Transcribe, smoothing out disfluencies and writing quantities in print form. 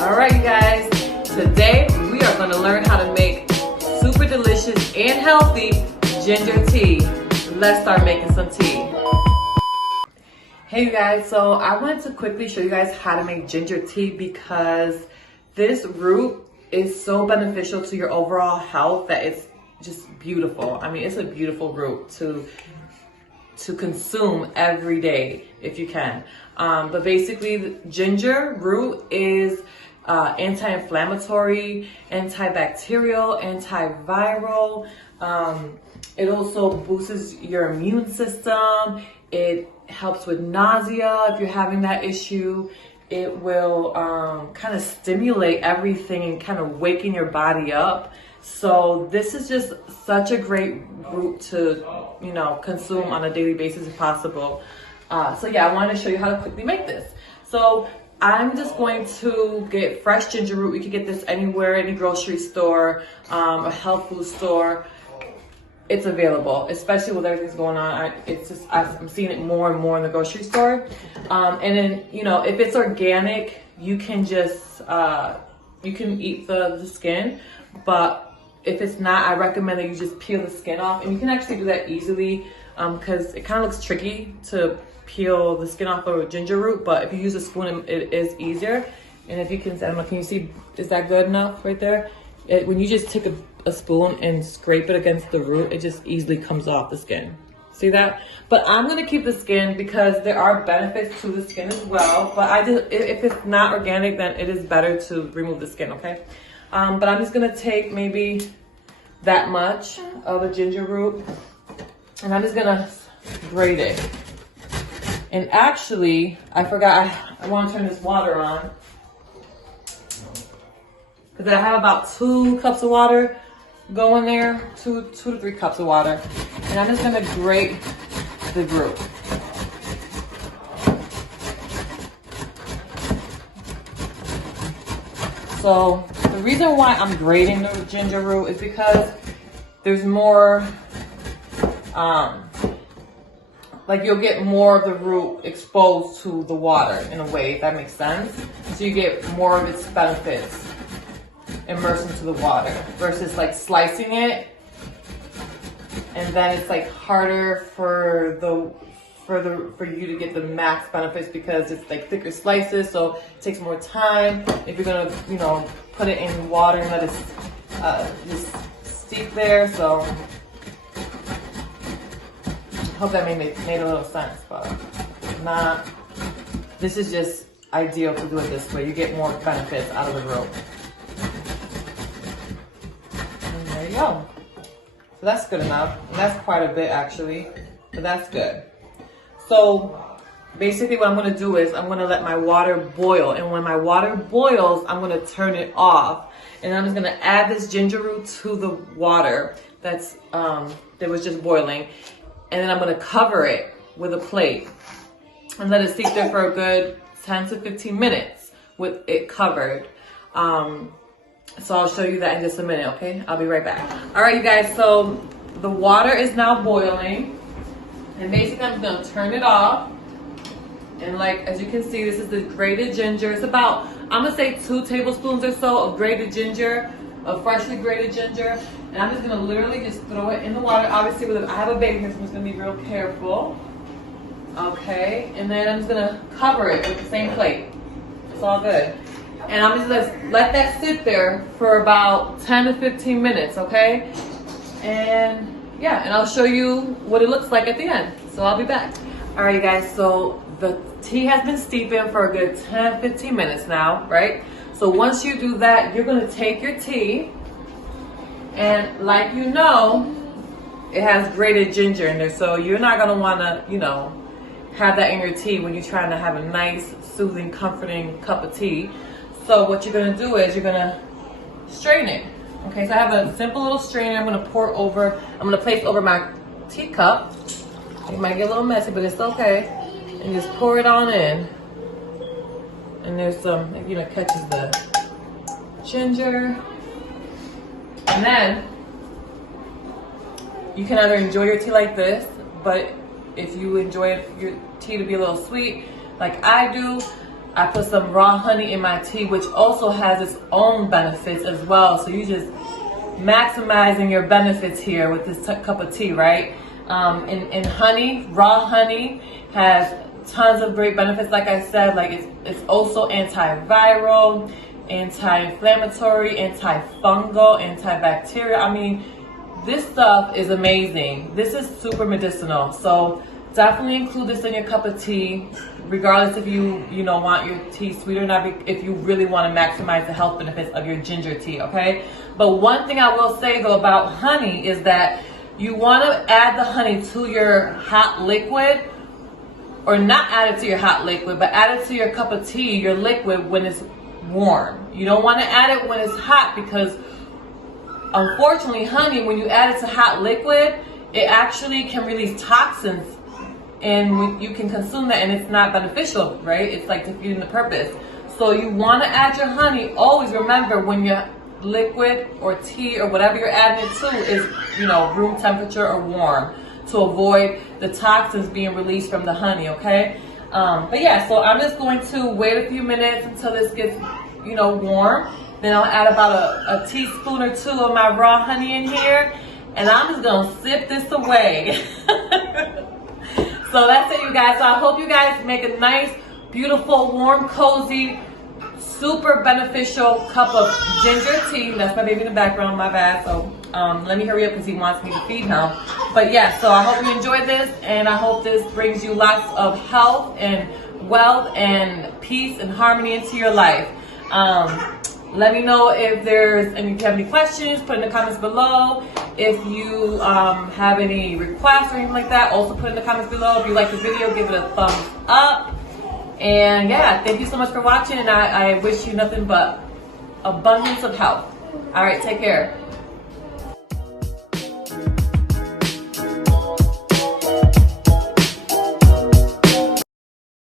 All right, you guys, today we are going to learn how to make super delicious and healthy ginger tea. Let's start making some tea. Hey you guys, so I wanted to quickly show you guys how to make ginger tea because this root is so beneficial to your overall health that it's just beautiful. I mean, it's a beautiful root to consume every day if you can. But basically, the ginger root is anti-inflammatory, antibacterial, antiviral. It also boosts your immune system. It helps with nausea if you're having that issue. It will kind of stimulate everything and kind of waken your body up. So this is just such a great root to, consume on a daily basis if possible. So yeah, I wanted to show you how to quickly make this. So I'm just going to get fresh ginger root. We could get this anywhere, any grocery store, a health food store. It's available, especially with everything's going on. I'm seeing it more and more in the grocery store. And then, if it's organic, you can just, you can eat the skin. But if it's not, I recommend that you just peel the skin off. And you can actually do that easily because it kind of looks tricky to peel the skin off of a ginger root. But if you use a spoon, it is easier. And if you can, I don't know, can you see, is that good enough right there? When you just take a spoon and scrape it against the root, it just easily comes off the skin. See that? But I'm gonna keep the skin because there are benefits to the skin as well. But if it's not organic, then it is better to remove the skin, okay? But I'm just gonna take maybe that much of the ginger root and I'm just gonna grate it. And actually, I forgot, I wanna turn this water on. Because I have about 2 cups of water going there, 2 to 3 cups of water. And I'm just gonna grate the root. So the reason why I'm grating the ginger root is because there's more, like you'll get more of the root exposed to the water in a way, if that makes sense. So you get more of its benefits immersed into the water versus like slicing it, and then it's like harder for you to get the max benefits because it's like thicker slices, so it takes more time. If you're gonna, put it in water and let it just steep there. So I hope that made a little sense, but not. This is just ideal to do it this way. You get more benefits out of the root. And there you go. So that's good enough. And that's quite a bit actually, but that's good. So basically what I'm gonna do is I'm gonna let my water boil. And when my water boils, I'm gonna turn it off. And I'm just gonna add this ginger root to the water that was just boiling. And then I'm gonna cover it with a plate and let it steep there for a good 10 to 15 minutes with it covered. So I'll show you that in just a minute, okay? I'll be right back. All right, you guys, so the water is now boiling. And basically I'm gonna turn it off. And like, as you can see, this is the grated ginger. It's about, I'm gonna say 2 tablespoons or so of grated ginger, of freshly grated ginger. And I'm just gonna literally just throw it in the water. Obviously, I have a baby here, so I'm just gonna be real careful. Okay, and then I'm just gonna cover it with the same plate. It's all good. And I'm just gonna let that sit there for about 10 to 15 minutes, okay? And yeah, and I'll show you what it looks like at the end. So I'll be back. All right, you guys, so the tea has been steeping for a good 10, 15 minutes now, right? So once you do that, you're gonna take your tea, and like it has grated ginger in there, so you're not gonna wanna, have that in your tea when you're trying to have a nice, soothing, comforting cup of tea. So what you're gonna do is you're gonna strain it. Okay, so I have a simple little strainer. I'm gonna place over my teacup. It might get a little messy, but it's okay. And just pour it on in. And there's some, it catches the ginger. And then you can either enjoy your tea like this, but if you enjoy your tea to be a little sweet, like I do, I put some raw honey in my tea, which also has its own benefits as well. So you just maximizing your benefits here with this cup of tea, right? And honey, raw honey has tons of great benefits. Like I said, like it's also antiviral, anti-inflammatory, antifungal, antibacterial. I mean, this stuff is amazing. This is super medicinal. So definitely include this in your cup of tea, regardless if you want your tea sweet or not, if you really want to maximize the health benefits of your ginger tea, okay? But one thing I will say though about honey is that you want to add the honey to your hot liquid, or not add it to your hot liquid, but add it to your cup of tea, your liquid, when it's warm. You don't want to add it when it's hot, because unfortunately honey, when you add it to hot liquid, it actually can release toxins, and you can consume that, and it's not beneficial, right? It's like defeating the purpose. So you want to add your honey. Always remember, when your liquid or tea or whatever you're adding it to is, room temperature or warm, to avoid the toxins being released from the honey, okay? But yeah, so I'm just going to wait a few minutes until this gets, warm. Then I'll add about a teaspoon or two of my raw honey in here, and I'm just gonna sip this away. So that's it, you guys. So I hope you guys make a nice, beautiful, warm, cozy, super beneficial cup of ginger tea. That's my baby in the background, my bad. So let me hurry up because he wants me to feed him. But yeah, so I hope you enjoyed this, and I hope this brings you lots of health and wealth and peace and harmony into your life. Let me know if you have any questions, put in the comments below. If you have any requests or anything like that, also put in the comments below. If you like the video, give it a thumbs up. And yeah, thank you so much for watching, and I wish you nothing but abundance of health. All right, take care.